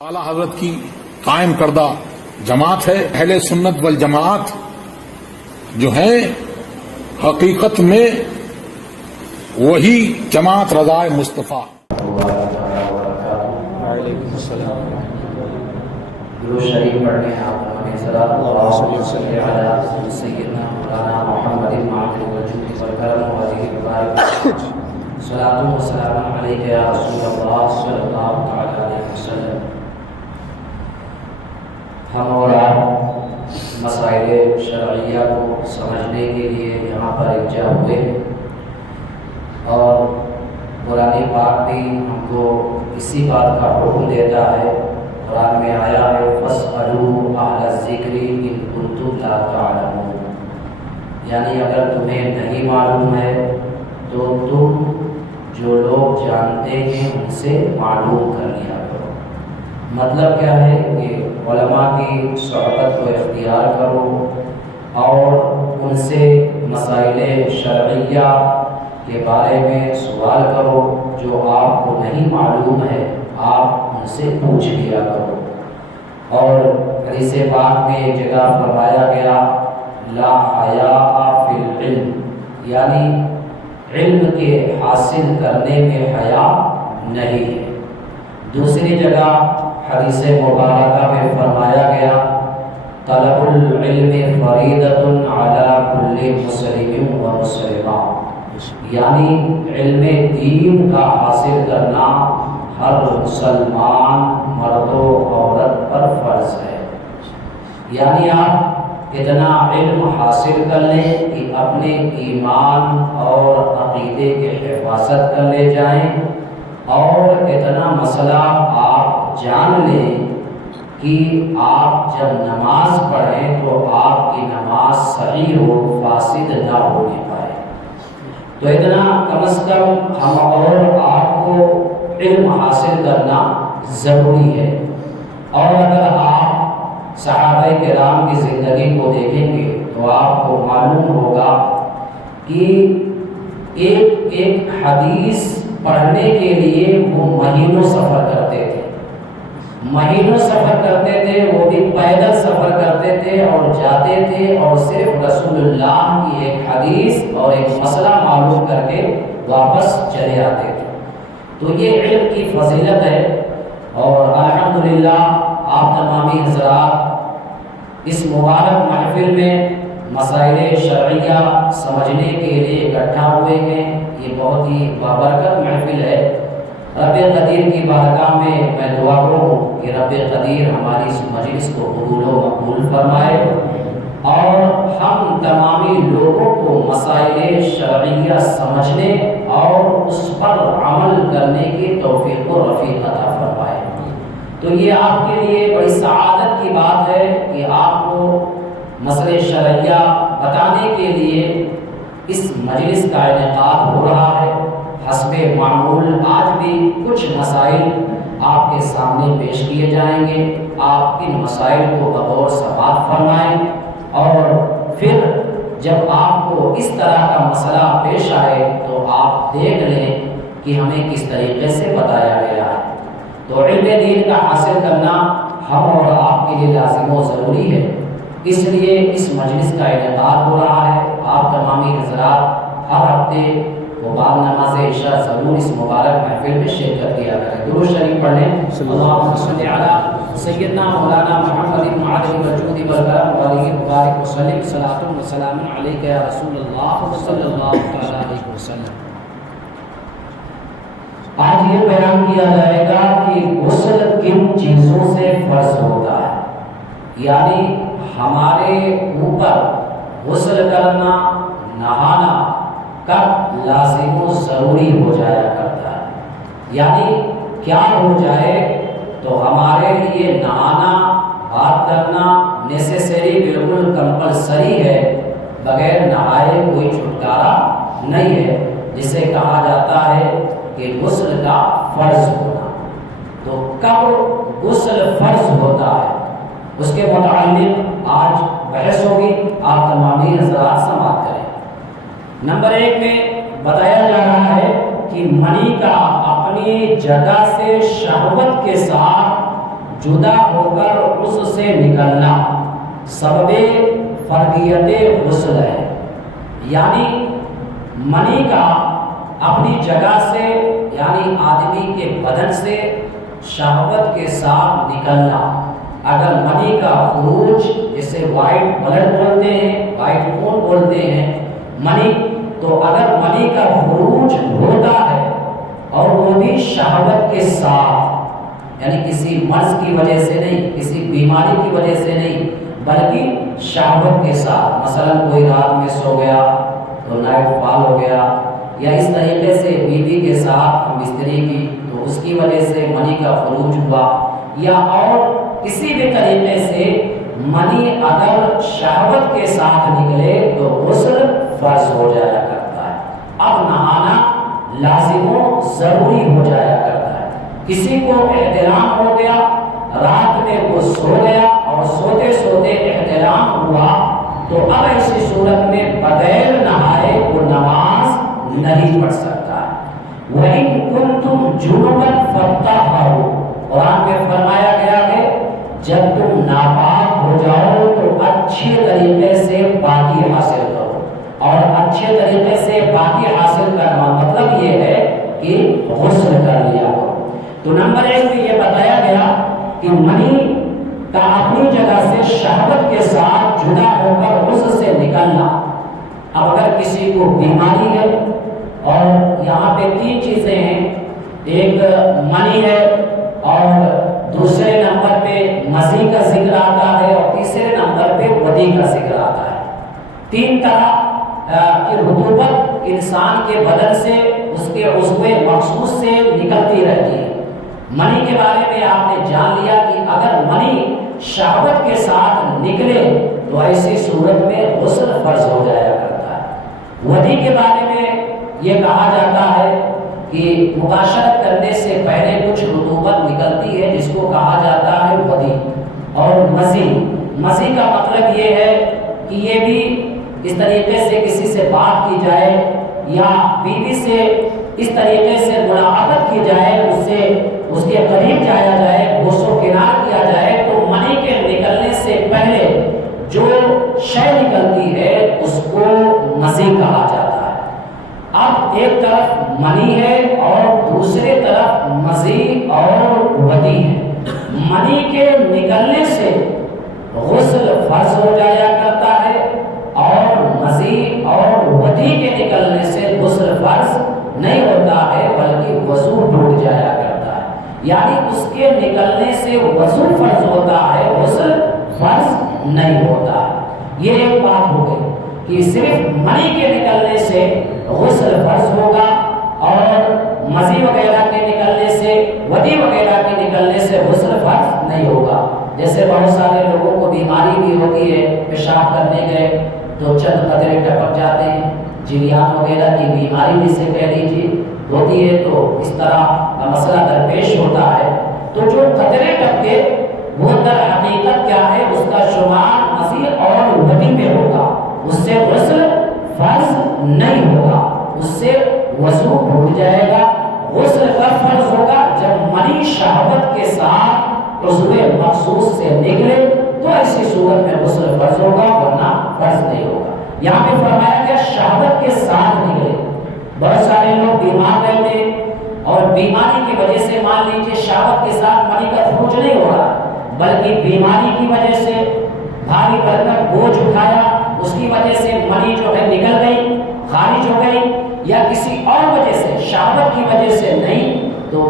اعلیٰ حضرت کی قائم کردہ جماعت ہے اہل سنت والجماعت جو ہے حقیقت میں وہی جماعت رضائے مصطفیٰ. وعلیکم السلام. درود شریف پڑھنے آپ ہمیں صلاۃ اللہ علی سیدنا مولانا محمد المعطی والجود والکرم وعلیہ وبارک. صلاۃ و سلام علیک یا رسول اللہ صلی اللہ تعالی علیہ وسلم. ہم اور آپ مسائل شرعیہ کو سمجھنے کے لیے یہاں پر اکٹھا ہوئے ہیں اور قرآن پاک بھی ہم کو اسی بات کا حکم دیتا ہے. قرآن میں آیا ہے فَاسْأَلُوا أَهْلَ الذِّكْرِ إِن كُنتُمْ لَا تَعْلَمُونَ، یعنی اگر تمہیں نہیں معلوم ہے تو تم جو لوگ جانتے ہیں ان سے معلوم کر لیا کرو. مطلب کیا ہے کہ علماء کی صحبت کو اختیار کرو اور ان سے مسائل شرعیہ کے بارے میں سوال کرو. جو آپ کو نہیں معلوم ہے آپ ان سے پوچھ لیا کرو. اور حدیث پاک میں ایک جگہ فرمایا گیا لا حیاء فی العلم، یعنی علم کے حاصل کرنے میں حیا نہیں ہے. دوسری جگہ حدیث مبارکہ میں فرمایا گیا طلب العلم فریضۃ علی کل مسلم و مسلمہ، یعنی علم دین کا حاصل کرنا ہر مسلمان مرد و عورت پر فرض ہے. یعنی آپ اتنا علم حاصل کر لیں کہ اپنے ایمان اور عقیدے کے حفاظت کر لے جائیں، اور اتنا مسئلہ آپ جان لیں کہ آپ جب نماز پڑھیں تو آپ کی نماز صحیح ہو، فاسد نہ ہونے پائے. تو اتنا کم از کم ہم اور آپ کو علم حاصل کرنا ضروری ہے. اور اگر آپ صحابہ کرام کی زندگی کو دیکھیں گے تو آپ کو معلوم ہوگا کہ ایک ایک حدیث پڑھنے کے لیے وہ مہینوں سفر کرتے تھے. مہینوں سفر کرتے تھے، وہ بھی پیدل سفر کرتے تھے اور جاتے تھے اور صرف رسول اللہ کی ایک حدیث اور ایک مسئلہ معلوم کر کے واپس چلے آتے تھے. تو یہ علم کی فضیلت ہے. اور الحمدللہ آپ تمامی حضرات اس مبارک محفل میں مسائل شرعیہ سمجھنے کے لیے اکٹھا ہوئے ہیں. یہ بہت ہی بابرکت محفل ہے. رب قدیر کی بارگاہ میں دعا کروں کہ رب قدیر ہماری اس مجلس کو قبول و مقبول فرمائے اور ہم تمامی لوگوں کو مسائل شرعیہ سمجھنے اور اس پر عمل کرنے کی توفیق و رفیق عطا فرمائے. تو یہ آپ کے لیے بڑی سعادت کی بات ہے کہ آپ کو مسئلے شرعیہ بتانے کے لیے اس مجلس کا انعقاد ہو رہا ہے. حسب معمول آج بھی کچھ مسائل آپ کے سامنے پیش کیے جائیں گے. آپ ان مسائل کو بغور سماعت فرمائیں اور پھر جب آپ کو اس طرح کا مسئلہ پیش آئے تو آپ دیکھ لیں کہ ہمیں کس طریقے سے بتایا گیا ہے. تو علم دین کا حاصل کرنا ہم اور آپ کے لیے لازم و ضروری ہے. اس لیے اس مجلس کا انعقاد ہو رہا ہے. آپ تمامی حضرات ہر ہفتے وہ بعد نماز عشاء ضرور اس مبارک محفل میں شرکت کیا کریں. درود شریف پڑھیں. اللہم صلی علی سیدنا مولانا محمد المعطی والجود والکرم وعلیہ وبارک وسلم. صلاۃ و سلام علیک یا رسول اللہ صلی اللہ تعالی علیہ وسلم. آج یہ بیان کیا جائے گا کہ غسل کن چیزوں سے فرض ہوتا ہے، یعنی ہمارے اوپر غسل کرنا، نہانا کب لازم و ضروری ہو جایا کرتا ہے. یعنی کیا ہو جائے تو ہمارے لیے نہانا، بات کرنا نیسیسری، بالکل کمپلسری ہے. بغیر نہائے کوئی چھٹکارا نہیں ہے، جسے کہا جاتا ہے کہ غسل کا فرض ہونا. تو کب غسل فرض ہوتا ہے اس کے متعلق آج بحث ہوگی. آپ تمامی حضرات سماعت کریں. نمبر 1 میں بتایا جا رہا ہے کہ منی کا اپنی جگہ سے شہوت کے ساتھ جدا ہو کر اس سے نکلنا سبب فردیت غسل ہے، یعنی منی کا اپنی جگہ سے یعنی آدمی کے بدن سے شہوت کے ساتھ نکلنا، اگر منی کا خروج جسے وائٹ بلڈ بولتے ہیں، وائٹ خون بولتے ہیں منی، تو اگر منی کا خروج ہوتا ہے اور وہ بھی شہوت کے ساتھ، یعنی کسی مرض کی وجہ سے نہیں، کسی بیماری کی وجہ سے نہیں، بلکہ شہوت کے ساتھ، مثلا کوئی رات میں سو گیا تو نائٹ فال ہو گیا، یا اس طریقے سے بیوی کے ساتھ ہم بستری کی تو اس کی وجہ سے منی کا خروج ہوا، یا اور کسی بھی طریقے سے منی اگر شہوت کے ساتھ نکلے تو غسل فرض ہو جایا کرتا ہے، اب نہانا لازم و ضروری ہو جایا کرتا ہے۔ کسی کو احتلام ہو گیا، رات میں وہ سو گیا اور سوتے سوتے احتلام ہوا، تو اب ایسی صورت میں بغیر نہائے وہ نماز نہیں پڑھ سکتا ہے۔ وَإِن كُنتُمْ جُنُبًا فَاطَّهَّرُوا، قرآن میں فرمایا گیا ہے جب تم ناپاک ہو جاؤ تو اچھے طریقے سے پاکی حاصل کرو، اور اچھے طریقے سے پاکی حاصل کرنا مطلب یہ ہے کہ غسل کر لیا کرو۔ تو نمبر 1 میں یہ بتایا گیا کہ منی کا اپنی جگہ سے شہوت کے ساتھ جدا ہو کر غسل سے نکلنا۔ اب اگر کسی کو بیماری ہے، اور یہاں پہ 3 چیزیں ہیں، ایک منی ہے، اور دوسرے نمبر پہ مزی کا ذکر آتا ہے، اور تیسرے نمبر پہ ودی کا ذکر آتا ہے۔ 3 طرح کی رطوبت انسان کے بدن سے اس کے عضو مخصوص سے نکلتی رہتی ہے۔ منی کے بارے میں آپ نے جان لیا کہ اگر منی شہوت کے ساتھ نکلے تو ایسی صورت میں غسل فرض ہو جایا کرتا ہے۔ ودی کے بارے میں یہ کہا جاتا ہے کہ مباشرت کرنے سے پہلے کچھ رطوبت نکلتی ہے جس کو کہا جاتا ہے ودی۔ اور مزی کا مطلب یہ ہے کہ یہ بھی اس طریقے سے کسی سے بات کی جائے یا بیوی سے اس طریقے سے ملاقات کی جائے، اس کے قریب جایا جائے، بوس و کنار کیا جائے، تو منی کے نکلنے سے پہلے جو شے نکلتی ہے اس کو مزی کہا جاتا ہے۔ اب ایک طرف منی ہے اور دوسری طرف مزی اور ودی ہے۔ منی کے نکلنے سے غسل فرض ہو جایا کرتا ہے، اور مزی اور ودی کے نکلنے سے غسل فرض نہیں ہوتا ہے بلکہ وضو ٹوٹ جایا کرتا ہے، یعنی اس کے نکلنے سے وضو فرض ہوتا ہے، غسل فرض نہیں ہوتا ہے۔ یہ ایک بات ہو گئی کہ صرف منی کے نکلنے سے غسل فرض ہوگا، اور مزی وغیرہ کے نکلنے سے، ودی وغیرہ کے نکلنے سے غسل فرض نہیں ہوگا۔ جیسے بہت سارے لوگوں کو بیماری بھی ہوتی ہے، پیشاب کرنے گئے تو چند قطرے ٹپک جاتے ہیں، جریان وغیرہ کی بیماری جسے کہہ لیجیے ہوتی ہے، تو اس طرح کا مسئلہ درپیش ہوتا ہے۔ تو جو قطرے ٹپکے وہ در حقیقت کیا ہے، اس کا شمار مزی اور ودی میں ہوگا، اس سے غسل فرض نہیں ہوگا، اس سے وضو ٹوٹ جائے گا۔ غسل کب فرض ہوگا؟ جب منی شہوت کے ساتھ عضو مخصوص سے نکلے تو ایسی صورت میں غسل فرض ہوگا، ورنہ فرض نہیں ہوگا۔ یہاں پہ فرمایا گیا شہوت کے ساتھ نکلے۔ بہت سارے لوگ بیمار رہتے اور بیماری کی وجہ سے مان لیجیے شہوت کے ساتھ منی کا خروج نہیں ہو رہا، بلکہ بیماری کی وجہ سے بھاری برکم بوجھ اٹھایا، اس کی وجہ سے منی جو ہے نکل گئی، خارج ہو گئی، یا کسی اور وجہ سے شہوت کی وجہ سے نہیں، تو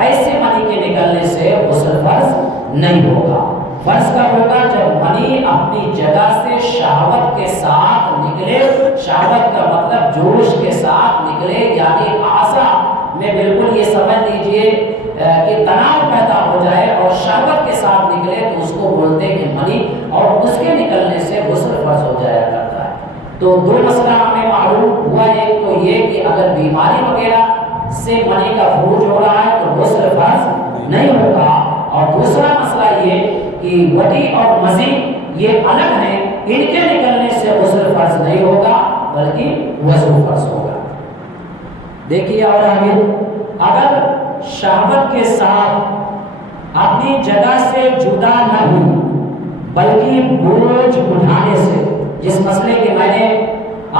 ایسے منی کے نکلنے سے غسل فرض نہیں ہوگا۔ فرض کب ہوگا؟ جب منی اپنی جگہ سے شہوت کے ساتھ نکلے، شہوت کا مطلب جوش کے ساتھ نکلے، یعنی اعضاء میں بالکل یہ سمجھ لیجئے کہ تناؤ پیدا ہو جائے اور شہوت کے ساتھ نکلے تو اس کو بولتے ہیں منی، اور اس کے نکلنے سے غسل فرض ہو جایا کرتا ہے۔ تو 2 مسئلہ ہمیں معلوم ہوا، ایک تو یہ کہ اگر بیماری وغیرہ سے منی کا خروج ہو رہا ہے تو غسل فرض نہیں ہوگا، اور دوسرا مسئلہ یہ کہ ودی اور مزی یہ الگ ہیں، ان کے نکلنے سے غسل فرض نہیں ہوگا بلکہ وضو فرض ہوگا۔ دیکھیے اور آگے، اگر شہوت کے ساتھ اپنی جگہ سے جدا نہ ہوئی بلکہ بوجھ اٹھانے سے، جس مسئلے کی میں نے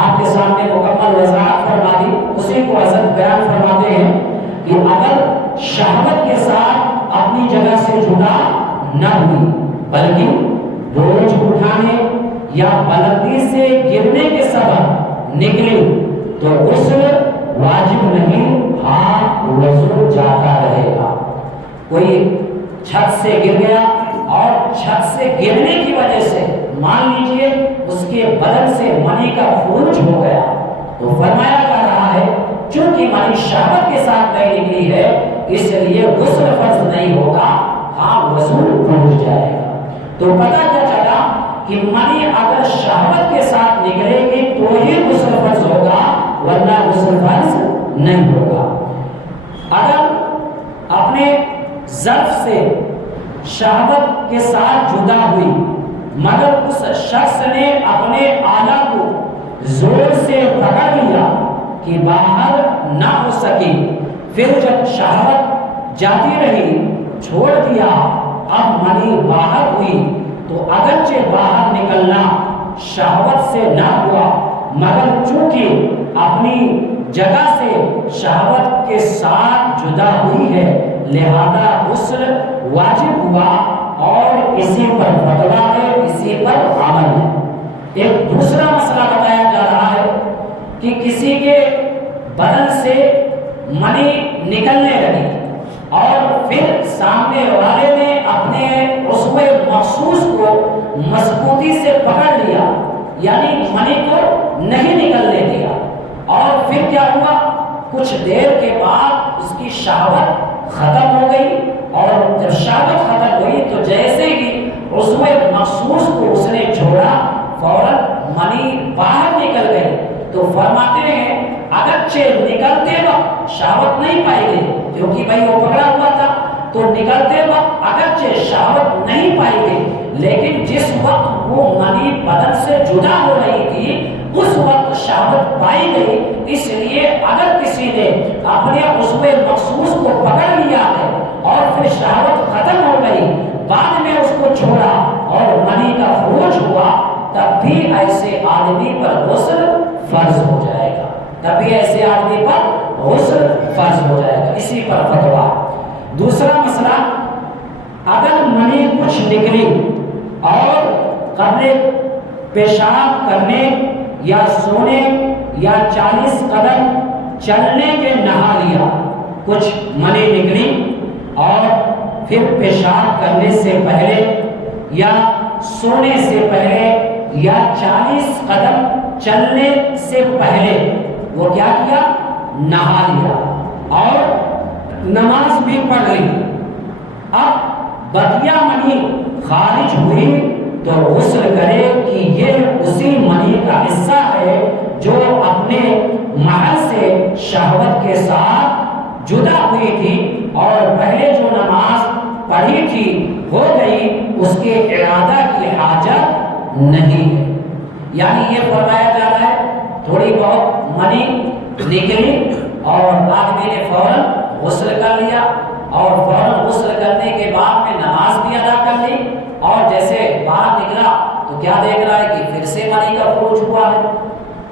آپ کے سامنے مکمل وضاحت فرما دی اسی کو حضرت بیان فرماتے ہیں کہ اگر شہوت کے ساتھ اپنی جگہ سے جدا نہ ہوئی بلکہ بوجھ اٹھانے یا بلندی سے گرنے کے سبب نکلی تو غسل واجب نہیں، ہاں وضو جاتا رہے گا۔ کوئی چھت سے گر گیا اور چھت سے گرنے کی وجہ سے مان لیجئے اس کے بدن سے منی کا خروج ہو گیا تو فرمایا جا رہا ہے چونکہ منی شہوت کے ساتھ نہیں نکلی ہے اس لیے غسل فرض نہیں ہوگا، ہاں وضو ٹوٹ جائے گا۔ تو پتہ کیا چلا کہ منی اگر شہوت کے ساتھ نکلے گی تو ہی غسل فرض ہوگا ورنہ غسل فرض نہیں ہوگا۔ اگر اپنے ظرف سے شہوت کے ساتھ جدا ہوئی مگر اس شخص نے اپنے آلہ کو زور سے پکڑ لیا کہ باہر نہ ہو سکی، پھر جب شہوت جاتی رہی چھوڑ دیا، اب منی باہر ہوئی تو اگرچہ باہر نکلنا شہوت سے نہ ہوا مگر چونکہ اپنی جگہ سے شہوت کے ساتھ جدا ہوئی ہے لہذا غسل واجب ہوا اور اسی پر فتویٰ ہے، اسی پر عمل ہے۔ ایک دوسرا مسئلہ بتایا جا رہا ہے کہ کسی کے بدن سے منی نکلنے لگی اور پھر سامنے والے نے اپنے عضو مخصوص کو مضبوطی سے پکڑ لیا یعنی منی کو نہیں نکلنے دیا اور پھر کیا ہوا، کچھ دیر کے بعد اس کی شہوت ختم ہو گئی اور جب شہوت ختم ہوئی تو جیسے ہی عضو مخصوص کو اس نے چھوڑا فوراً منی باہر نکل گئی۔ تو فرماتے ہیں اگرچہ نکلتے وقت شہوت نہیں پائی گئی کیونکہ بھائی وہ پکڑا ہوا تھا تو نکلتے وقت اگرچہ شہوت نہیں پائی گئی لیکن جس وقت وہ منی بدن سے جدا ہو رہی تھی اس وقت شہوت پائی گئی، اس لیے اگر کسی نے اپنے عضو مخصوص کو پکڑ لیا ہے اور پھر شہوت ختم ہو گئی بعد میں اس کو چھوڑا اور منی کا خروج ہوا تب بھی ایسے آدمی پر غسل فرض ہو جائے گا، تب بھی ایسے آدمی پر غسل فرض ہو جائے گا، اسی پر فتویٰ۔ دوسرا مسئلہ، اگر منی کچھ نکلی اور قبل پیشاب کرنے یا سونے یا 40 قدم چلنے کے نہا لیا، کچھ منی نکلی اور پھر پیشاب کرنے سے پہلے یا سونے سے پہلے یا 40 قدم چلنے سے پہلے وہ کیا کیا، نہا لیا اور نماز بھی پڑھ لی، اب بقیہ منی خارج ہوئی تو غسل کرے کہ یہ اسی منی کا حصہ ہے جو اپنے محل سے شہوت کے ساتھ جدا ہوئی تھی اور پہلے جو نماز پڑھی تھی ہو گئی، اس کے اعادہ کی حاجت نہیں ہے۔ یعنی یہ فرمایا جا رہا ہے تھوڑی بہت منی نکلی اور آدمی نے فوراً غسل کر لیا اور فوراً غسل کرنے کے بعد میں نماز بھی ادا کر لی اور جیسے باہر نکلا تو کیا دیکھ رہا ہے کہ پھر سے منی کا خروج ہوا ہے،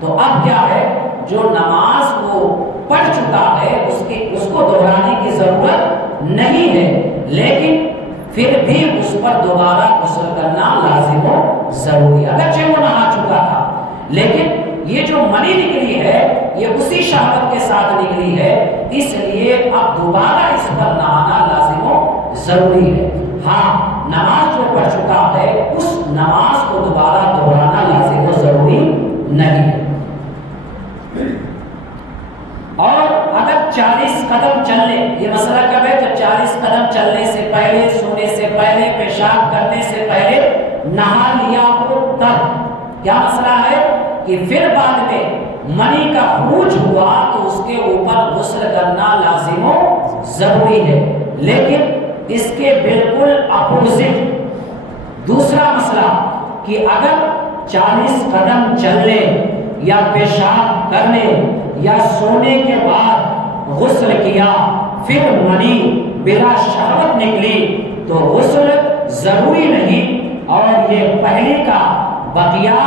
تو اب کیا ہے جو نماز وہ پڑھ چکا ہے اس کو دہرانے کی ضرورت نہیں ہے لیکن پھر بھی اس پر دوبارہ غسل کرنا لازم و ضروری، اگرچہ وہ نہا چکا تھا لیکن یہ جو منی نکلی ہے یہ اسی شہوت کے ساتھ نکلی ہے اس لیے اب دوبارہ اس پر نہانا لازم و ضروری ہے۔ ہاں نماز جو پڑھ چکا ہے اس نماز کو دوبارہ دہرانا لازم و ضروری نہیں ہے۔ اور اگر 40 قدم چلنے، یہ مسئلہ کب ہے جب 40 قدم چلنے سے پہلے، سونے سے پہلے، پیشاب کرنے سے پہلے نہا لیا ہو تب کیا مسئلہ ہے کہ پھر بعد میں منی کا خروج ہوا تو اس کے اوپر غسل کرنا لازم و ضروری ہے، لیکن اس کے بالکل اپوزٹ دوسرا مسئلہ کہ اگر 40 قدم چلنے یا پیشاب کرنے یا سونے کے بعد غسل کیا پھر منی بلا شہوت نکلی تو غسل ضروری نہیں اور یہ پہلے کا بقیہ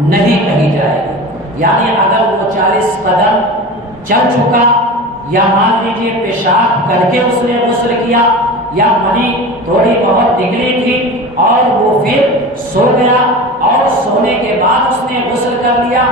نہیں کہی جائے گی۔ یعنی اگر وہ 40 قدم چل چکا یا مان لیجیے پیشاب کر کے اس نے غسل کیا یا منی تھوڑی بہت نکلی تھی اور وہ پھر سو گیا اور سونے کے بعد اس نے غسل کر لیا،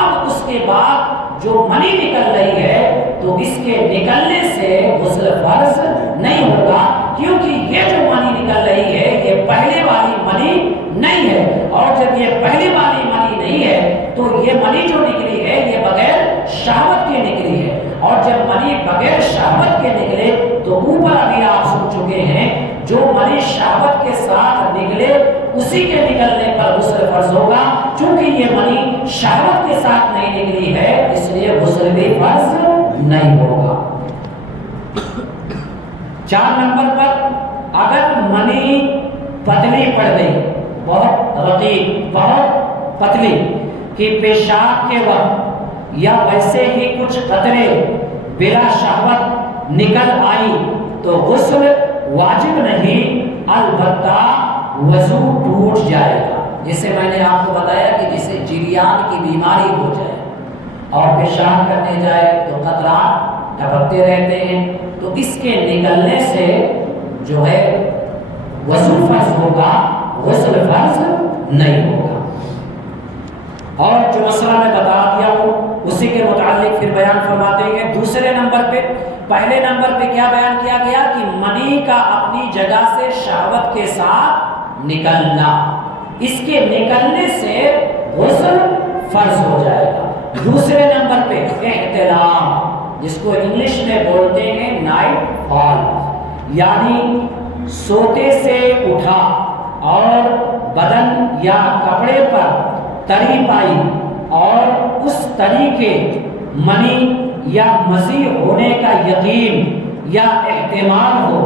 اب اس کے بعد جو منی نکل رہی ہے تو اس کے نکلنے سے غسل فرض نہیں ہوگا، کیونکہ یہ جو منی نکل رہی ہے یہ پہلے والی منی نہیں ہے، اور جب یہ پہلے والی منی نہیں ہے تو یہ منی جو نکلی ہے یہ بغیر شہوت کے نکلی ہے، اور جب منی بغیر شہوت کے نکلے تو اوپر ابھی آپ سن چکے ہیں جو منی شہوت کے ساتھ نکلے اسی کے نکلنے پر غسل فرض ہوگا، چونکہ یہ منی شہوت کے ساتھ نہیں نکلی ہے اس لیے غسل بھی فرض نہیں ہوگا۔ 4 نمبر پر اگر منی پتلی پڑ گئی، بہت رقیق بہت پتلی، کہ پیشاب کے وقت یا ویسے ہی کچھ قطرے بلا شہوت نکل آئی تو غسل واجب نہیں، البتہ وضو ٹوٹ جائے گا۔ جسے میں نے آپ کو بتایا کہ جسے جریان کی بیماری ہو جائے اور پیشاب کرنے جائے تو قطرات ٹپکتے رہتے ہیں، تو اس کے نکلنے سے جو ہے وضو فرض ہوگا، غسل فرض نہیں ہوگا۔ اور جو مسئلہ میں بتا دیا ہوں اسی کے متعلق پھر بیان فرماتے ہیں۔ دوسرے نمبر پہ، پہلے نمبر پہ کیا بیان کیا گیا کہ منی کا اپنی جگہ سے شہوت کے ساتھ نکلنا، اس کے نکلنے سے غسل فرض ہو جائے گا۔ دوسرے نمبر پہ احتلام، جس کو انگلش میں بولتے ہیں نائٹ فال، یعنی سوتے سے اٹھا اور بدن یا کپڑے پر تری پائی اور اس تری کے منی یا مزید ہونے کا یقین یا احتمال ہو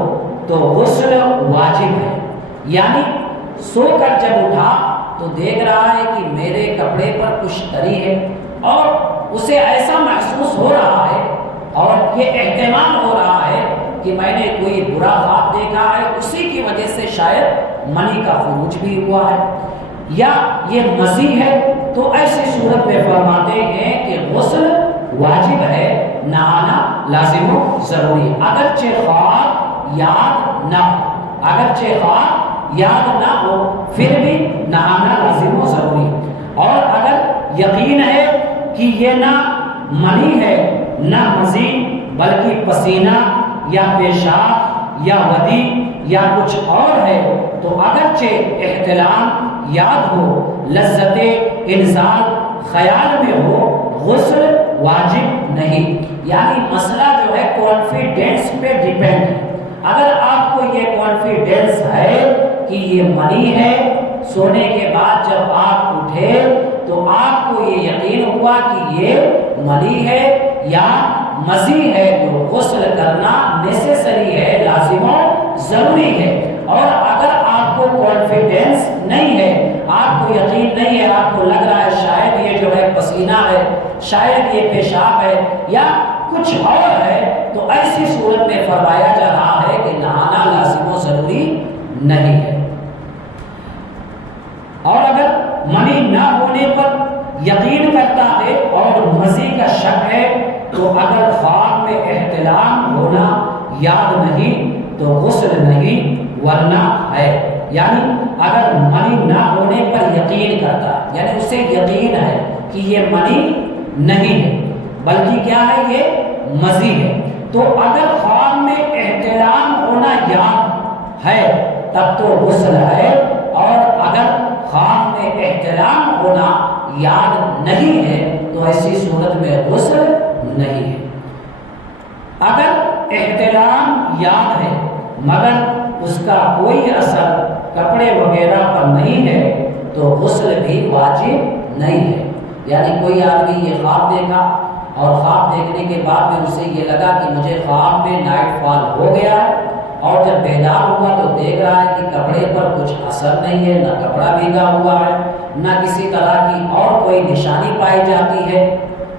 تو غسل واجب ہے۔ یعنی سو کر جب اٹھا تو دیکھ رہا ہے کہ میرے کپڑے پر کچھ تری ہے اور اسے ایسا محسوس ہو رہا ہے اور یہ احتمال ہو رہا ہے کہ میں نے کوئی برا خواب دیکھا ہے، اسی کی وجہ سے شاید منی کا خروج بھی ہوا ہے یا یہ مزید ہے، تو ایسی صورت میں فرماتے ہیں کہ غسل واجب ہے، نہانا لازم و ضروری، اگرچہ خواب یاد نہ ہو، اگرچہ خواب یاد نہ ہو پھر بھی نہانا لازم و ضروری۔ اور اگر یقین ہے کہ یہ نہ منی ہے نہ مزید بلکہ پسینہ یا پیشاب یا ودی یا کچھ اور ہے تو اگرچہ احتلام یاد ہو، لذت انزال خیال میں ہو، غسل واجب نہیں۔ یعنی مسئلہ جو ہے کانفیڈنس پہ ڈیپینڈ ہے۔ اگر آپ کو یہ کانفیڈنس ہے کہ یہ منی ہے، سونے کے بعد جب آپ اٹھے تو آپ کو یہ یقین ہوا کہ یہ منی ہے یا مزید ہے تو غسل کرنا نیسیسری ہے، لازم و ضروری ہے۔ اور اگر آپ کو کانفیڈنس نہیں ہے، آپ کو یقین نہیں ہے، آپ کو لگ رہا ہے شاید یہ جو ہے پسینہ ہے، شاید یہ پیشاب ہے یا کچھ اور ہے، تو ایسی صورت میں فرمایا جا رہا ہے کہ نہانا لازم و ضروری نہیں ہے۔ اور اگر منی نہ ہونے پر یقین کرتا ہے اور مزید کا شک ہے تو اگر خواب میں احتلام ہونا یاد نہیں تو غسل نہیں ورنہ ہے۔ یعنی اگر منی نہ ہونے پر یقین کرتا ہے، یعنی اسے یقین ہے کہ یہ منی نہیں ہے بلکہ کیا ہے، یہ مزید ہے، تو اگر خواب میں احتلام ہونا یاد ہے تب تو غسل ہے، اور اگر خواب میں احتلام ہونا یاد نہیں ہے تو ایسی صورت میں غسل نہیں ہے۔ اگر احتلام یاد ہے مگر اس کا کوئی اثر کپڑے وغیرہ پر نہیں ہے تو غسل بھی واجب نہیں ہے۔ یعنی کوئی آدمی یہ خواب دیکھا اور خواب دیکھنے کے بعد میں اسے یہ لگا کہ مجھے خواب میں نائٹ فال ہو گیا ہے، اور جب بیدار ہوا تو دیکھ رہا ہے کہ کپڑے پر کچھ اثر نہیں ہے، نہ کپڑا بھیگا ہوا ہے، نہ کسی طرح کی اور کوئی نشانی پائی جاتی ہے،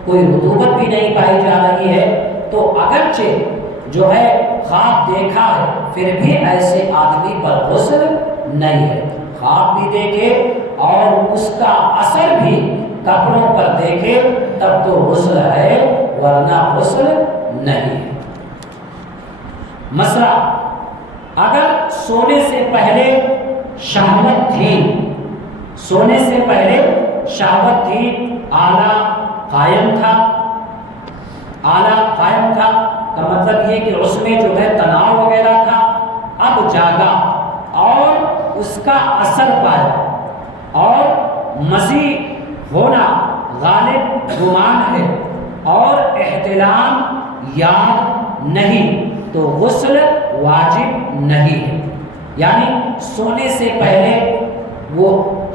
کوئی رطوبت بھی نہیں پائی جا رہی ہے، تو اگرچہ جو ہے خواب دیکھا ہے پھر بھی ایسے آدمی پر غسل نہیں ہے۔ خواب بھی دیکھے اور اس کا اثر بھی کپڑوں پر دیکھے تب تو غسل ہے، ورنہ غسل نہیں ہے۔ مسئلہ، اگر سونے سے پہلے شہوت تھی، سونے سے پہلے شہوت تھی، آلہ قائم تھا، آلہ قائم تھا کا مطلب یہ کہ اس میں جو ہے تناؤ وغیرہ تھا، اب جاگا اور اس کا اثر پایا اور مزید ہونا غالب گمان ہے اور احتلام یاد نہیں، تو غسل واجب نہیں ہے۔ یعنی سونے سے پہلے وہ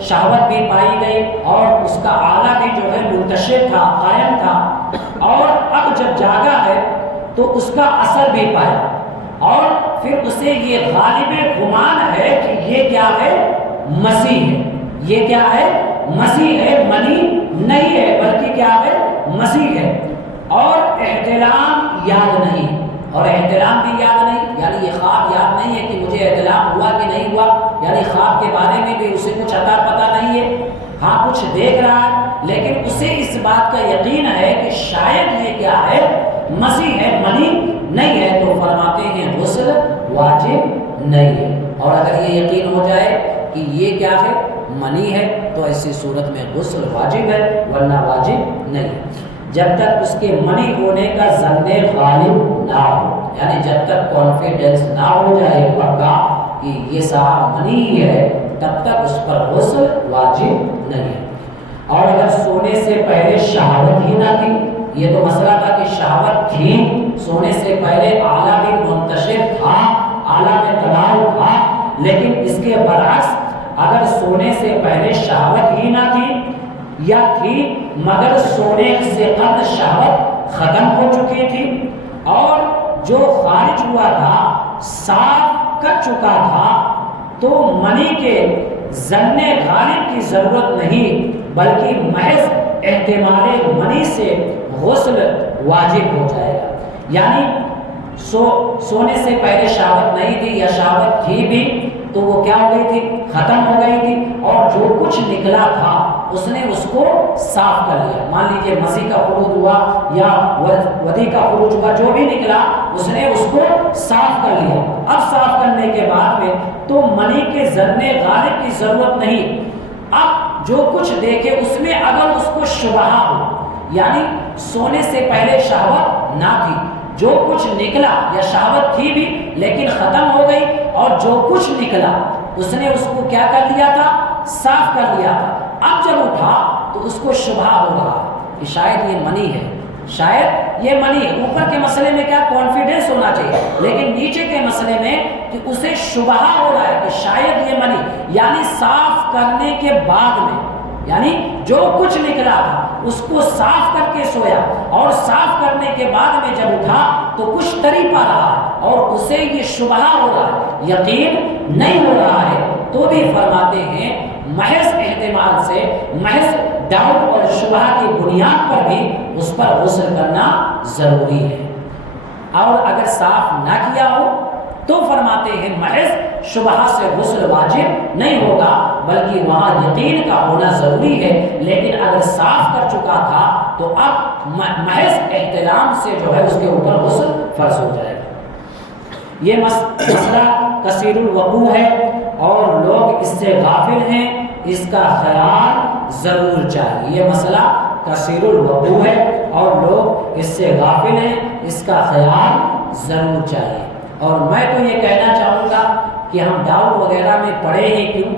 شہوت بھی پائی گئی اور اس کا آلہ بھی جو ہے منتشر تھا، قائم تھا، اور اب جب جاگا ہے تو اس کا اثر بھی پایا اور پھر اسے یہ غالب گمان ہے کہ یہ کیا ہے؟ مسیح ہے۔ یہ کیا ہے؟ مسیح ہے، منی نہیں ہے بلکہ کیا ہے؟ مسیح ہے، اور احتلام یاد نہیں، اور احتلام بھی یاد نہیں، یعنی یہ خواب یاد نہیں ہے کہ مجھے احتلام ہوا کہ نہیں ہوا، یعنی خواب کے بارے میں بھی اسے کچھ عطا پتہ نہیں ہے، ہاں کچھ دیکھ رہا ہے لیکن اسے اس بات کا یقین ہے کہ شاید یہ کیا ہے؟ مسیح ہے، منی نہیں ہے، تو فرماتے ہیں غسل واجب نہیں ہے۔ اور اگر یہ یقین ہو جائے کہ یہ کیا ہے؟ منی ہے، تو ایسی صورت میں غسل واجب ہے، ورنہ واجب نہیں ہے، جب تک اس کے منی ہونے کا ظن غالب نہ ہو، یعنی جب تک کانفیڈنس نہ ہو جائے پکا کہ یہ صاحب منی ہی ہے، تب تک اس پر غسل واجب نہیں ہے۔ اور اگر سونے سے پہلے شہوت ہی نہ تھی، یہ تو مسئلہ تھا کہ شہوت تھی، سونے سے پہلے آلہ بھی منتشر تھا، آلہ میں تناؤ تھا، لیکن اس کے برعکس اگر سونے سے پہلے شہوت ہی نہ تھی یا تھی مگر سونے سے قبل شہوت ختم ہو چکی تھی اور جو خارج ہوا تھا صاف کر چکا تھا، تو منی کے ظن غالب کی ضرورت نہیں بلکہ محض احتمال منی سے غسل واجب ہو جائے گا۔ یعنی سونے سے پہلے شہوت نہیں تھی یا شہوت تھی بھی تو وہ کیا ہو گئی تھی؟ ختم ہو گئی تھی، اور جو کچھ نکلا تھا اس نے اس کو صاف کر لیا۔ مان لیجیے مسی کا خروج ہوا یا ودی کا خروج ہوا، جو بھی نکلا اس نے اس کو صاف کر لیا۔ اب صاف کرنے کے بعد میں تو منی کے ظن غالب کی ضرورت نہیں، اب جو کچھ دیکھے اس میں اگر اس کو شبہ ہو، یعنی سونے سے پہلے شہوت نہ تھی، جو کچھ نکلا یا شہوت تھی بھی لیکن ختم ہو گئی، اور جو کچھ نکلا اس نے اس کو کیا کر لیا تھا؟ صاف کر لیا تھا۔ اب جب اٹھا تو اس کو شبہ ہو رہا کہ شاید یہ منی ہے، شاید یہ منی ہے۔ اوپر کے مسئلے میں کیا کانفیڈنس ہونا چاہیے، لیکن نیچے کے مسئلے میں کہ اسے شبہ ہو رہا ہے کہ شاید یہ منی، یعنی صاف کرنے کے بعد میں، یعنی جو کچھ نکلا تھا اس کو صاف کر کے سویا، اور صاف کرنے کے بعد میں جب اٹھا تو کچھ تری پا رہا ہے اور اسے یہ شبہ ہو رہا ہے، یقین نہیں ہو رہا ہے، تو بھی فرماتے ہیں محض احتمال سے، محض ڈاؤٹ اور شبہ کی بنیاد پر بھی اس پر غسل کرنا ضروری ہے۔ اور اگر صاف نہ کیا ہو تو فرماتے ہیں محض شبہ سے غسل واجب نہیں ہوگا بلکہ وہاں یقین کا ہونا ضروری ہے، لیکن اگر صاف کر چکا تھا تو اب محض احتلام سے جو ہے اس کے اوپر غسل فرض ہو جائے گا۔ یہ مسئلہ کثیر الوقوع ہے اور لوگ اس سے غافل ہیں، اس کا خیال ضرور چاہیے۔ یہ مسئلہ کثیر الوقوع ہے اور لوگ اس سے غافل ہیں، اس کا خیال ضرور چاہیے۔ اور میں تو یہ کہنا چاہوں گا کہ ہم ڈاؤٹ وغیرہ میں پڑھے ہی کیوں،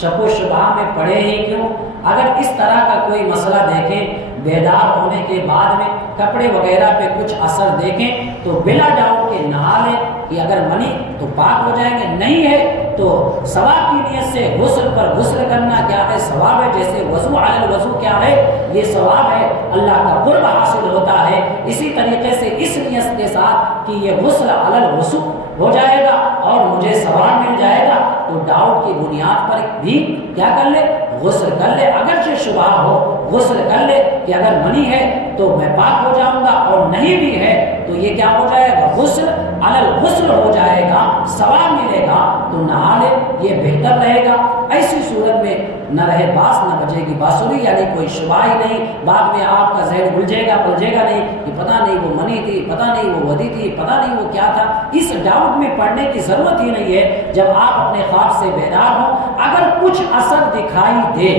شک و شبہ میں پڑھے ہی کیوں؟ اگر اس طرح کا کوئی مسئلہ دیکھیں، بیدار ہونے کے بعد میں کپڑے وغیرہ پہ کچھ اثر دیکھیں تو بلا ڈاؤٹ کہ نہا لیں کہ اگر منی تو پاک ہو جائیں گے، نہیں ہے تو ثواب کی نیت سے غسل پر غسل کرنا کیا ہے؟ ثواب ہے۔ جیسے وضو علی الوضو کیا ہے؟ یہ ثواب ہے، اللہ کا قرب حاصل ہوتا ہے۔ اسی طریقے سے اس نیت کے ساتھ کہ یہ غسل علی الوضو ہو جائے گا اور مجھے ثواب مل جائے گا، تو ڈاؤٹ کی بنیاد پر بھی کیا کر لے؟ غسل کر لے، اگرچہ شبہ ہو غسل کر لے کہ اگر منی ہے تو میں پاک ہو جاؤں گا، اور نہیں بھی ہے تو یہ کیا ہو جائے گا؟ غسل علی الغسل ہو جائے گا، ثواب ملے گا، تو نہا لے، یہ بہتر رہے گا۔ ایسی صورت میں نہ رہے باس نہ بجے گی باسری، یعنی کوئی شبہ ہی نہیں، بعد میں آپ کا ذہن الجھے گا پلجھے گا نہیں کہ پتہ نہیں وہ منی تھی، پتہ نہیں وہ ودی تھی، پتہ نہیں وہ کیا تھا۔ اس ڈاؤٹ میں پڑنے کی ضرورت ہی نہیں ہے جب آپ اپنے خواب سے بیدار ہوں۔ اگر کچھ اثر دکھائی دے،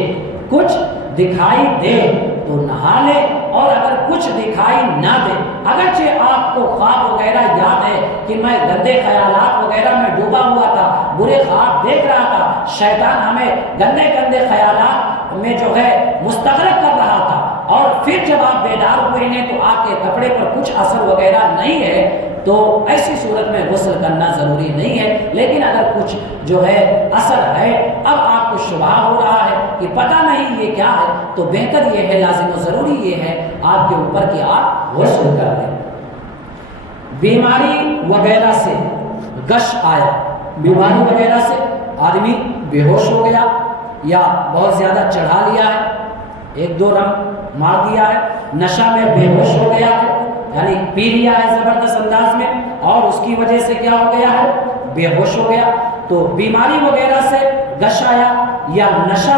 کچھ دکھائی دے تو نہا لے، اور اگر کچھ دکھائی نہ دے، اگرچہ آپ کو خواب وغیرہ یاد ہے کہ میں گندے خیالات وغیرہ میں ڈوبا ہوا تھا، برے خواب دیکھ رہا تھا، شیطان ہمیں گندے گندے خیالات میں جو ہے مستغرق کر رہا تھا، اور پھر جب آپ بیدار ہوئے ہیں تو آپ کے کپڑے پر کچھ اثر وغیرہ نہیں ہے، تو ایسی صورت میں غسل کرنا ضروری نہیں ہے۔ لیکن اگر کچھ جو ہے اثر ہے، اب آپ کو شبہ ہو رہا ہے کہ پتہ نہیں یہ کیا ہے، تو بہتر یہ ہے، لازم و ضروری یہ ہے آپ کے اوپر کہ آپ غسل کر لیں۔ بیماری وغیرہ سے غش آیا، بیماری وغیرہ سے آدمی بے ہوش ہو گیا یا بہت زیادہ چڑھا لیا ہے، ایک دو رنگ مار دیا ہے، نشہ میں بے ہوش ہو گیا ہے، یعنی پی لیا ہے زبردست انداز میں، اور اس کی وجہ سے کیا ہو گیا ہے؟ بے ہوش ہو گیا۔ تو بیماری وغیرہ سے غش آیا یا نشہ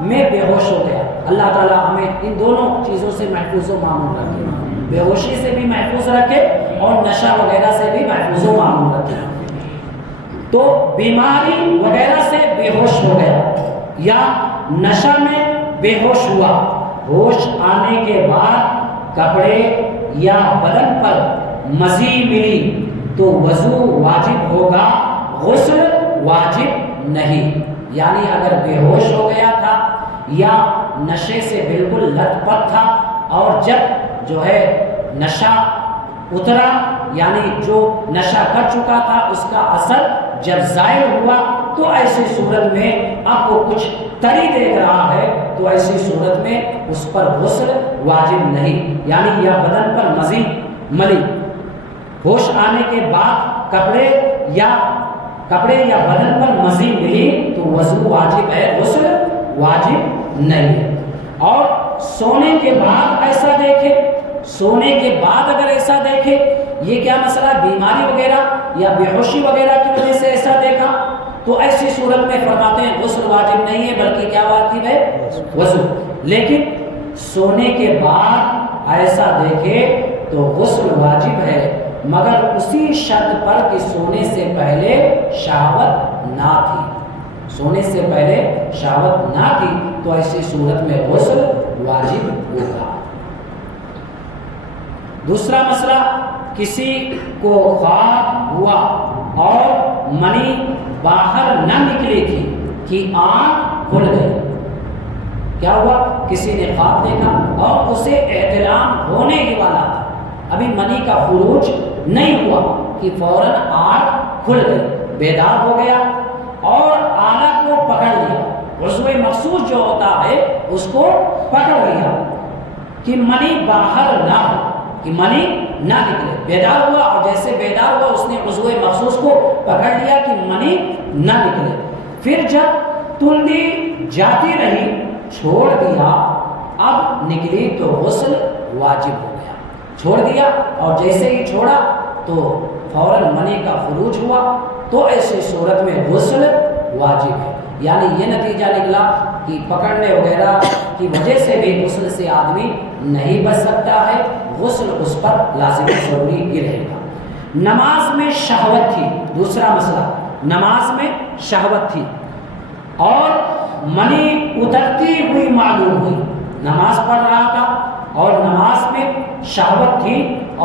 میں بے ہوش ہو گیا، اللہ تعالیٰ ہمیں ان دونوں چیزوں سے محفوظ و معمول رکھے، بے ہوشی سے بھی محفوظ رکھے اور نشہ وغیرہ سے بھی محفوظ و معمول رکھے۔ تو بیماری وغیرہ سے بے ہوش ہو گیا یا نشہ میں بے ہوش ہوا، ہوش آنے کے بعد کپڑے یا بدن پر مزی ملی تو وضو واجب ہوگا، غسل واجب نہیں۔ یعنی اگر بے ہوش ہو گیا تھا یا نشے سے بالکل لت پت تھا، اور جب جو ہے نشہ اترا، یعنی جو نشہ کر چکا تھا اس کا اثر جب زائل ہوا، تو ایسی صورت میں اب وہ کچھ تری دیکھ رہا ہے، تو ایسی صورت میں اس پر غسل واجب نہیں۔ یعنی یا بدن پر مزید ملی، ہوش آنے کے بعد کپڑے یا بدن پر مزید ملی تو وضو واجب ہے، غسل واجب نہیں ہے۔ اور سونے کے بعد ایسا دیکھے، سونے کے بعد اگر ایسا دیکھے، یہ کیا مسئلہ، بیماری وغیرہ یا بے ہوشی وغیرہ کی وجہ سے ایسا دیکھا، تو ایسی صورت میں فرماتے ہیں غسل واجب نہیں ہے، بلکہ کیا واجب ہے؟ وضو۔ لیکن سونے کے بعد ایسا دیکھے تو غسل واجب ہے، مگر اسی شرط پر کہ سونے سے پہلے شہوت نہ تھی، سونے سے پہلے شہوت نہ تھی، تو ایسی صورت میں غسل واجب ہوگا۔ دوسرا مسئلہ، کسی کو خواب ہوا اور منی باہر نہ نکلی تھی کہ آنکھ کھل گئی۔ کیا ہوا؟ کسی نے خواب دیکھا اور اسے احتلام ہونے ہی والا تھا، ابھی منی کا خروج نہیں ہوا کہ فوراً آنکھ کھل گئی، بیدار ہو گیا اور آلہ کو پکڑ لیا، عضو مخصوص جو ہوتا ہے اس کو پکڑ لیا کہ منی باہر نہ ہو، کہ منی نہ نکلے، بیدار ہوا، اور جیسے بیدار ہوا اس نے عضو مخصوص کو پکڑ لیا کہ منی نہ نکلے۔ پھر جب تلدی جاتی رہی، چھوڑ دیا، اب نکلی تو غسل واجب ہو گیا، چھوڑ دیا، اور جیسے ہی چھوڑا تو فوراً منی کا خروج ہوا، تو ایسی صورت میں غسل واجب ہے۔ یعنی یہ نتیجہ نکلا کہ پکڑنے وغیرہ کی وجہ سے بھی غسل سے آدمی نہیں بچ سکتا ہے، غسل اس پر لازم ضروری ہی رہے گا۔ نماز میں شہوت تھی، دوسرا مسئلہ، نماز میں شہوت تھی اور منی اترتی ہوئی معلوم ہوئی، نماز پڑھ رہا تھا اور نماز میں شہوت تھی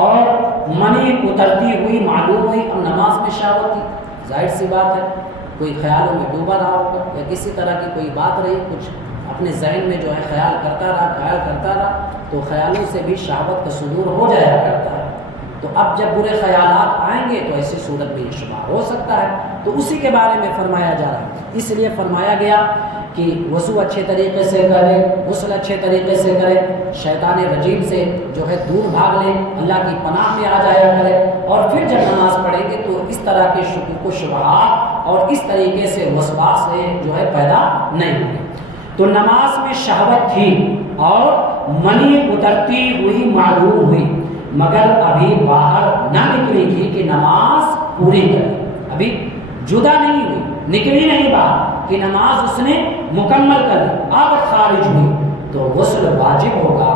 اور منی اترتی ہوئی معلوم ہوئی۔ اب نماز میں شہوت تھی، ظاہر سی بات ہے کوئی خیالوں میں ڈوبا رہا ہوگا یا کسی طرح کی کوئی بات رہی، کچھ اپنے ذہن میں جو ہے خیال کرتا رہا، تو خیالوں سے بھی شہوت کا صدور ہو جایا کرتا ہے۔ تو اب جب برے خیالات آئیں گے تو ایسی صورت میں یہ شمار ہو سکتا ہے، تو اسی کے بارے میں فرمایا جا رہا ہے۔ اس لیے فرمایا گیا کہ وضو اچھے طریقے سے کرے، غسل اچھے طریقے سے کرے، شیطان رجیم سے جو ہے دور بھاگ لے، اللہ کی پناہ میں آ جایا کرے، اور پھر جب نماز پڑھیں گے تو اس طرح کے شکوک و شبہات اور اس طریقے سے وسواس سے جو ہے پیدا نہیں ہوں گے۔ تو نماز میں شہوت تھی اور منی اترتی ہوئی معلوم ہوئی، مگر ابھی باہر نہ نکلی تھی کہ نماز پوری کرے، ابھی جدا نہیں ہوئی، نکلی نہیں باہر کہ نماز اس نے مکمل کر لی، اب خارج ہوئی تو غسل واجب ہوگا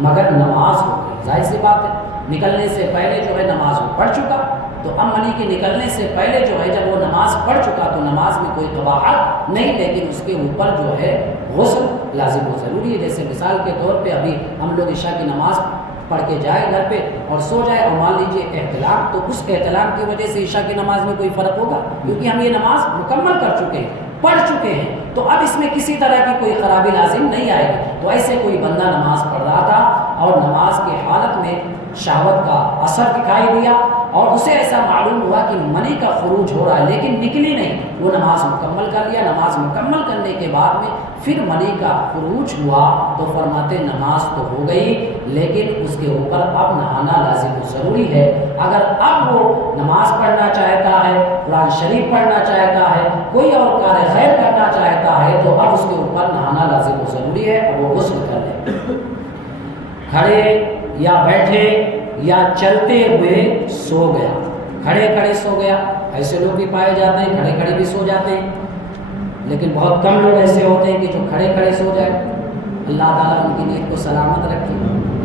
مگر نماز ہوگی۔ ظاہر سی بات ہے، نکلنے سے پہلے جو ہے نماز وہ پڑھ چکا، تو اب منی کے نکلنے سے پہلے جو ہے جب وہ نماز پڑھ چکا تو نماز میں کوئی قباحت نہیں، لیکن اس کے اوپر جو ہے غسل لازم و ضروری ہے۔ جیسے مثال کے طور پہ ابھی ہم لوگ عشاء کی نماز پڑھ کے جائے گھر پہ اور سو جائے اور مان لیجیے احتلام، تو اس احتلام کی وجہ سے عشاء کی نماز میں کوئی فرق ہوگا؟ کیونکہ ہم یہ نماز مکمل کر چکے ہیں، پڑھ چکے ہیں، تو اب اس میں کسی طرح کی کوئی خرابی لازم نہیں آئے گی۔ تو ایسے کوئی بندہ نماز پڑھ رہا تھا اور نماز کی حالت میں شہوت کا اثر دکھائی دیا اور اسے ایسا معلوم ہوا کہ منی کا خروج ہو رہا ہے لیکن نکلی نہیں، وہ نماز مکمل کر لیا، نماز مکمل کرنے کے بعد میں پھر منی کا خروج ہوا تو فرماتے نماز تو ہو گئی لیکن اس کے اوپر اب نہانا لازم و ضروری ہے۔ اگر اب وہ نماز پڑھنا چاہتا ہے، قرآن شریف پڑھنا چاہتا ہے، کوئی اور کار خیر کرنا چاہتا ہے تو اب اس کے اوپر نہانا لازم و ضروری ہے، اب وہ غسل کر لے۔ کھڑے یا بیٹھے یا چلتے ہوئے سو گیا، کھڑے کھڑے سو گیا، ایسے لوگ بھی پائے جاتے ہیں، کھڑے کھڑے بھی سو جاتے ہیں، لیکن بہت کم لوگ ایسے ہوتے ہیں کہ جو کھڑے کھڑے سو جائے۔ اللہ تعالیٰ ان کی نیت کو سلامت رکھے۔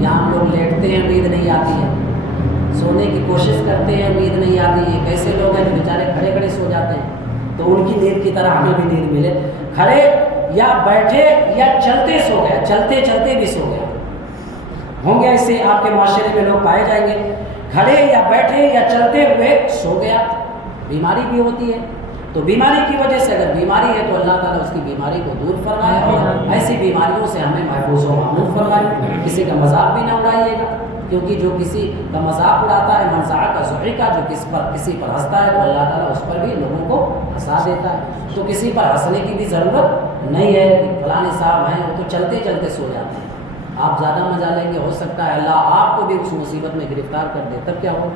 یہاں ہم لوگ لیٹتے ہیں، امید نہیں آتی ہے، سونے کی کوشش کرتے ہیں، امید نہیں آتی ہے، کیسے لوگ ہیں جو بیچارے کھڑے کھڑے سو جاتے ہیں، تو ان کی نیت کی طرح ہمیں بھی نیت ملے۔ کھڑے یا بیٹھے یا چلتے سو گیا، چلتے چلتے بھی سو گیا، ہوں گے ایسے آپ کے معاشرے میں لوگ پائے جائیں گے، کھڑے یا بیٹھے یا چلتے ہوئے سو گیا۔ بیماری بھی ہوتی ہے تو بیماری کی وجہ سے اگر بیماری ہے تو اللہ تعالیٰ اس کی بیماری کو دور فرمائے اور ایسی بیماریوں سے ہمیں محفوظ و معمون فرمائے۔ کسی کا مذاق بھی نہ اڑائیے گا، کیونکہ جو کسی کا مذاق اڑاتا ہے منزع کا ضحی کا، جو کسی پر ہنستا ہے تو اللہ تعالیٰ اس پر بھی لوگوں کو ہنسا دیتا ہے۔ تو کسی پر ہنسنے کی بھی ضرورت نہیں ہے کہ فلاں صاحب ہیں وہ تو چلتے چلتے سو جاتے ہیں، آپ زیادہ مزہ لیں گے، ہو سکتا ہے اللہ آپ کو بھی اس مصیبت میں گرفتار کر دے، تب کیا ہو؟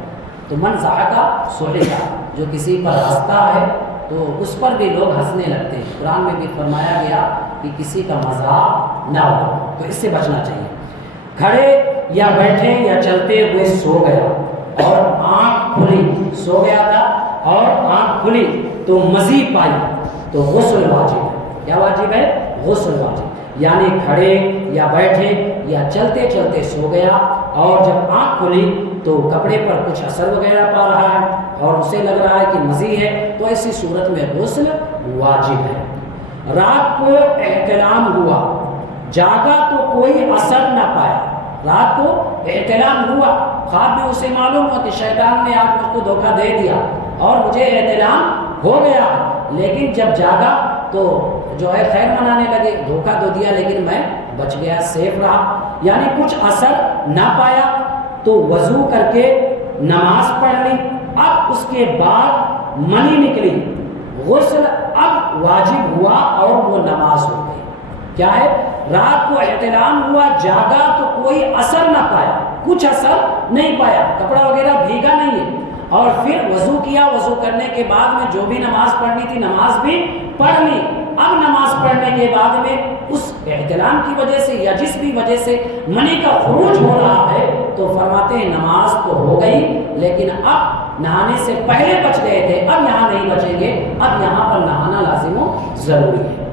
تو من ضحکا سحقا، جو کسی پر ہنستا ہے تو اس پر بھی لوگ ہنسنے لگتے ہیں۔ قرآن میں بھی فرمایا گیا کہ کسی کا مذاق نہ ہو، تو اس سے بچنا چاہیے۔ کھڑے یا بیٹھے یا چلتے ہوئے سو گیا اور آنکھ کھلی، سو گیا تھا اور آنکھ کھلی تو مزید پائی تو غسل واجب ہے۔ کیا واجب ہے؟ غسل واجب، یعنی کھڑے یا بیٹھے یا چلتے چلتے سو گیا اور جب آنکھ کھلی تو کپڑے پر کچھ اثر وغیرہ پا رہا ہے اور اسے لگ رہا ہے کہ مزید ہے، تو ایسی صورت میں غسل واجب ہے۔ رات کو احتلام ہوا، جاگا تو کوئی اثر نہ پایا، رات کو احتلام ہوا، خواب میں اسے معلوم ہوا کہ شیطان نے آج مجھ کو دھوکہ دے دیا اور مجھے احتلام ہو گیا، لیکن جب جاگا تو جو ہے خیر منانے لگے، دھوکہ تو دیا لیکن میں بچ گیا، سیف رہا، یعنی کچھ اثر نہ پایا تو وضو کر کے نماز پڑھ لی۔ اب اس کے بعد منی نکلی، غسل اب واجب ہوا اور وہ نماز ہو گئی۔ کیا ہے؟ رات کو احتلام ہوا، جاگا تو کوئی اثر نہ پایا، کچھ اثر نہیں پایا، کپڑا وغیرہ بھیگا نہیں ہے، اور پھر وضو کیا، وضو کرنے کے بعد میں جو بھی نماز پڑھنی تھی نماز بھی پڑھ لی۔ اب نماز پڑھنے کے بعد میں اس احتلام کی وجہ سے یا جس بھی وجہ سے منی کا خروج ہو رہا ہے تو فرماتے ہیں نماز تو ہو گئی لیکن اب نہانے سے پہلے بچ گئے تھے، اب یہاں نہیں بچیں گے، اب یہاں پر نہانا لازم و ضروری ہے۔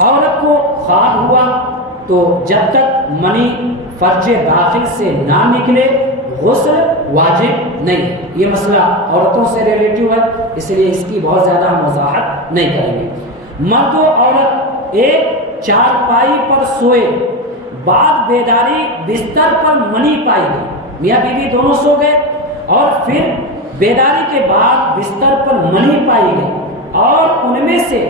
عورت کو خواب ہوا تو جب تک منی فرج داخل سے نہ نکلے غسل واجب نہیں۔ یہ مسئلہ عورتوں سے ریلیٹیو ہے، اس لیے اس کی بہت زیادہ ہم وضاحت نہیں کریں گے۔ مرد و عورت ایک چارپائی پر سوئے، بعد بیداری بستر پر منی پائی گئی، میاں بیوی دونوں سو گئے اور پھر بیداری کے بعد بستر پر منی پائی گئی اور ان میں سے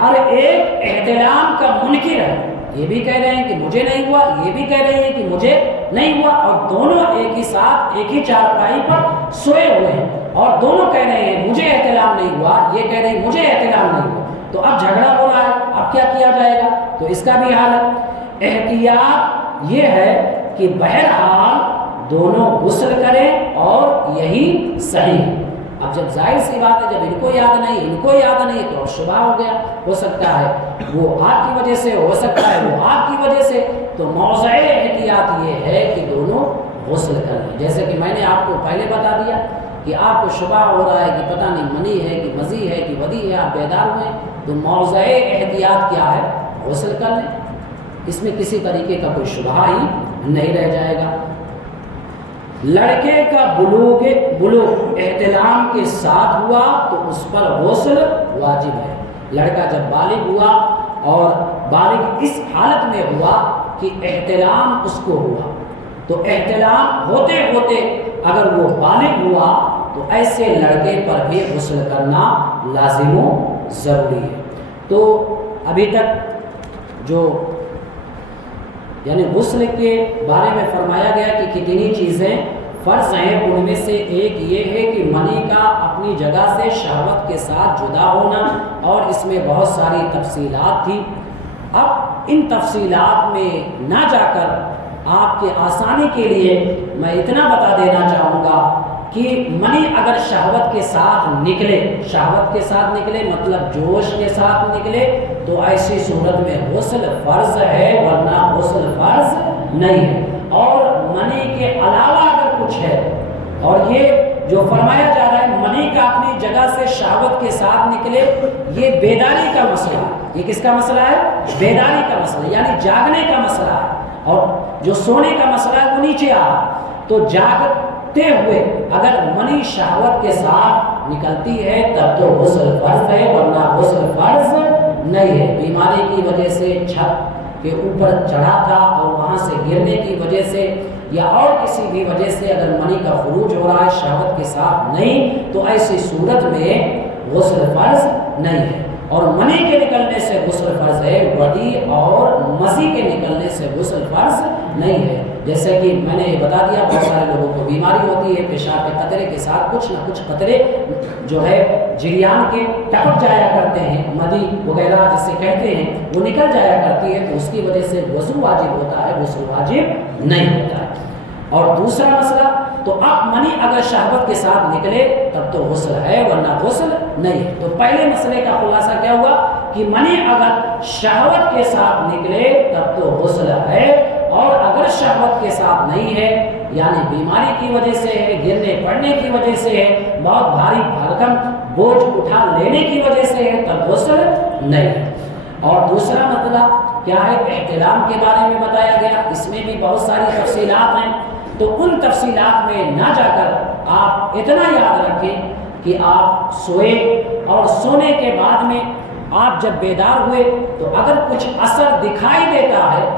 ہر ایک احتلام کا منکر ہے، یہ بھی کہہ رہے ہیں کہ مجھے نہیں ہوا، یہ بھی کہہ رہے ہیں کہ مجھے نہیں ہوا، اور دونوں ایک ہی ساتھ ایک ہی چارپائی پر سوئے ہوئے ہیں اور دونوں کہہ رہے ہیں مجھے احتلام نہیں ہوا، یہ کہہ رہے ہیں مجھے احتلام نہیں ہوا، تو اب جھگڑا ہو رہا ہے، اب کیا کیا جائے گا؟ تو اس کا بھی حال ہے۔ احتیاط یہ ہے کہ بہرحال دونوں غسل کریں اور یہی صحیح ہے، اب جب ظاہر سی بات ہے جب ان کو یاد نہیں تو شبہ ہو گیا، ہو سکتا ہے وہ آپ کی وجہ سے، ہو سکتا ہے وہ آپ کی وجہ سے، تو موضع احتیاط یہ ہے کہ دونوں غسل کر لیں۔ جیسے کہ میں نے آپ کو پہلے بتا دیا کہ آپ کو شبہ ہو رہا ہے کہ پتہ نہیں منی ہے کہ مزی ہے کہ ودی ہے، آپ بیدار ہوئے تو موضع احتیاط کیا ہے؟ غسل کر لیں، اس میں کسی طریقے کا کوئی شبہ ہی نہیں رہ جائے گا۔ لڑکے کا بلوغ احتلام کے ساتھ ہوا تو اس پر غسل واجب ہے۔ لڑکا جب بالغ ہوا اور بالغ اس حالت میں ہوا کہ احتلام اس کو ہوا، تو احتلام ہوتے ہوتے اگر وہ بالغ ہوا تو ایسے لڑکے پر بھی غسل کرنا لازم و ضروری ہے۔ تو ابھی تک جو یعنی غسل کے بارے میں فرمایا گیا کہ کتنی چیزیں فرض ہیں، ان میں سے ایک یہ ہے کہ منی کا اپنی جگہ سے شہوت کے ساتھ جدا ہونا، اور اس میں بہت ساری تفصیلات تھی۔ اب ان تفصیلات میں نہ جا کر آپ کے آسانی کے لیے میں اتنا بتا دینا چاہوں گا کہ منی اگر شہوت کے ساتھ نکلے مطلب جوش کے ساتھ نکلے تو ایسی صورت میں غسل فرض ہے، ورنہ غسل فرض نہیں ہے۔ اور منی کے علاوہ اگر کچھ ہے، اور یہ جو فرمایا جا رہا ہے منی کا اپنی جگہ سے شہوت کے ساتھ نکلے، یہ بیداری کا مسئلہ ہے۔ یہ کس کا مسئلہ ہے؟ بیداری کا مسئلہ، یعنی جاگنے کا مسئلہ ہے، اور جو سونے کا مسئلہ ہے وہ نیچے آ رہا ہے۔ تو جاگتے ہوئے اگر منی شہوت کے ساتھ نکلتی ہے تب تو غسل فرض ہے، ورنہ غسل فرض نہیں ہے۔ بیماری کی وجہ سے چھت کے اوپر چڑھا تھا اور وہاں سے گرنے کی وجہ سے یا اور کسی بھی وجہ سے اگر منی کا خروج ہو رہا ہے شہوت کے ساتھ نہیں، تو ایسی صورت میں غسل فرض نہیں ہے۔ اور منی کے نکلنے سے غسل فرض ہے، ودی اور مزی کے نکلنے سے غسل فرض نہیں ہے۔ جیسے کہ میں نے بتا دیا بہت سارے لوگوں کو بیماری ہوتی ہے، پیشاب کے قطرے کے ساتھ کچھ نہ کچھ قطرے جو ہے جریان کے ٹپک جایا کرتے ہیں، مدی وغیرہ جسے کہتے ہیں وہ نکل جایا کرتی ہے، تو اس کی وجہ سے وضو واجب ہوتا ہے، غسل واجب نہیں ہوتا ہے۔ اور دوسرا مسئلہ، تو اب منی اگر شہوت کے ساتھ نکلے تب تو غسل ہے، ورنہ غسل نہیں ہے۔ تو پہلے مسئلے کا خلاصہ کیا ہوا کہ منی اگر شہوت کے ساتھ نکلے تب تو غسل ہے، اور اگر شہوت کے ساتھ نہیں ہے یعنی بیماری کی وجہ سے ہے، گرنے پڑنے کی وجہ سے ہے، بہت بھاری بھرکم بوجھ اٹھا لینے کی وجہ سے ہے، تب غسل نہیں ہے۔ اور دوسرا مسئلہ کیا ہے؟ احتلام کے بارے میں بتایا گیا، اس میں بھی بہت ساری تفصیلات ہیں، تو ان تفصیلات میں نہ جا کر آپ اتنا یاد رکھیں کہ آپ سوئے اور سونے کے بعد میں آپ جب بیدار ہوئے تو اگر کچھ اثر دکھائی دیتا ہے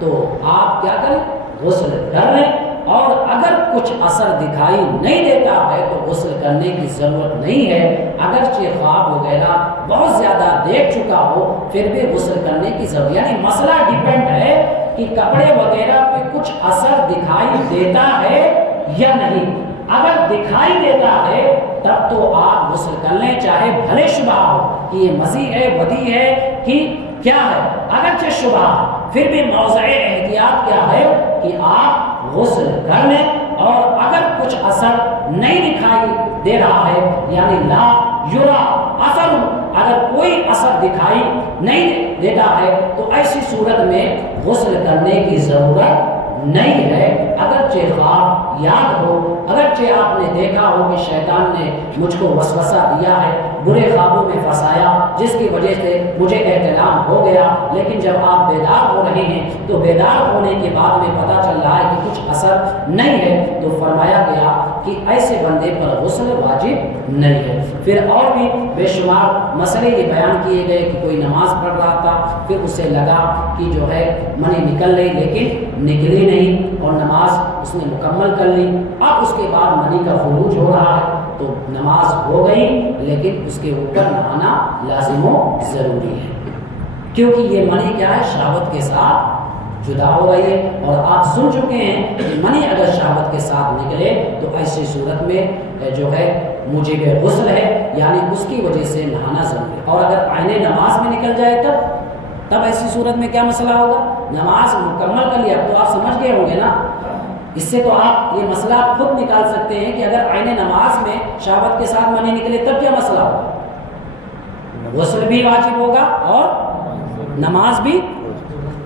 تو آپ کیا کریں؟ غسل کر لیں، اور اگر کچھ اثر دکھائی نہیں دیتا ہے تو غسل کرنے کی ضرورت نہیں ہے۔ اگرچہ خواب وغیرہ بہت زیادہ دیکھ چکا ہو پھر بھی غسل کرنے کی ضرورت، یعنی مسئلہ ڈیپینڈ ہے کہ کپڑے وغیرہ پہ کچھ اثر دکھائی دیتا ہے یا نہیں۔ اگر دکھائی دیتا ہے تب تو آپ غسل کر لیں، چاہے بھلے شبہ ہو کہ یہ مزی ہے، ودی ہے کہ کیا ہے، اگرچہ شبہ پھر بھی موضع احتیاط کیا ہے کہ آپ غسل کر لیں، اور اگر کچھ اثر نہیں دکھائی دے رہا ہے یعنی لا یرا اثر، اگر کوئی اثر دکھائی نہیں دیتا ہے تو ایسی صورت میں غسل کرنے کی ضرورت نہیں ہے۔ اگرچہ خواب یاد ہو، اگرچہ آپ نے دیکھا ہو کہ شیطان نے مجھ کو وسوسہ دیا ہے، برے خوابوں میں پھنسایا جس کی وجہ سے مجھے احتلام ہو گیا، لیکن جب آپ بیدار ہو رہے ہیں تو بیدار ہونے کے بعد میں پتہ چل رہا ہے کہ کچھ اثر نہیں ہے، تو فرمایا گیا کہ ایسے بندے پر غسل واجب نہیں ہے۔ پھر اور بھی بے شمار مسئلے یہ بیان کیے گئے کہ کوئی نماز پڑھ رہا تھا، پھر اسے لگا کہ جو ہے منی نکل رہی لیکن نکلی نہیں، اور نماز اس نے مکمل کر لی، اب اس کے بعد منی کا خروج ہو رہا ہے تو نماز ہو گئی لیکن اس کے اوپر نہانا لازم و ضروری ہے، کیونکہ یہ منی کیا ہے؟ شہوت کے ساتھ جدا ہو رہی ہے۔ اور آپ سن چکے ہیں کہ منی اگر شہوت کے ساتھ نکلے تو ایسی صورت میں جو ہے موجب غسل ہے، یعنی اس کی وجہ سے نہانا ضروری ہے۔ اور اگر عین نماز میں نکل جائے تب ایسی صورت میں کیا مسئلہ ہوگا؟ نماز مکمل کر لیا، اب تو آپ سمجھ گئے ہوں گے نا اس سے تو آپ یہ مسئلہ خود نکال سکتے ہیں کہ اگر عین نماز میں شہوت کے ساتھ منی نکلے تب کیا مسئلہ ہوگا؟ غسل بھی واجب ہوگا اور نماز بھی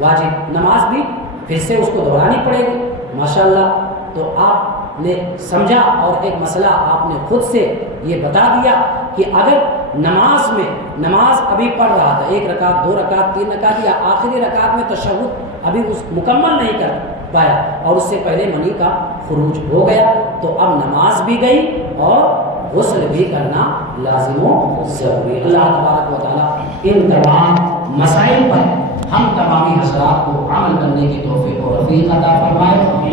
واجب، نماز بھی پھر سے اس کو دہرانی پڑے گی۔ ماشاءاللہ، تو آپ نے سمجھا اور ایک مسئلہ آپ نے خود سے یہ بتا دیا کہ اگر نماز میں، نماز ابھی پڑھ رہا تھا 1 رکعت 2 رکعت 3 رکعت، یا آخری رکعت میں تشہد ابھی اس مکمل نہیں کر پایا اور اس سے پہلے منی کا خروج ہو گیا، تو اب نماز بھی گئی اور غسل بھی کرنا لازم و ضروری۔ اللہ تبارک و تعالیٰ ان تمام مسائل پر ہم تمامی حضرات کو عمل کرنے کی توفیق و رفیق عطا فرمائے۔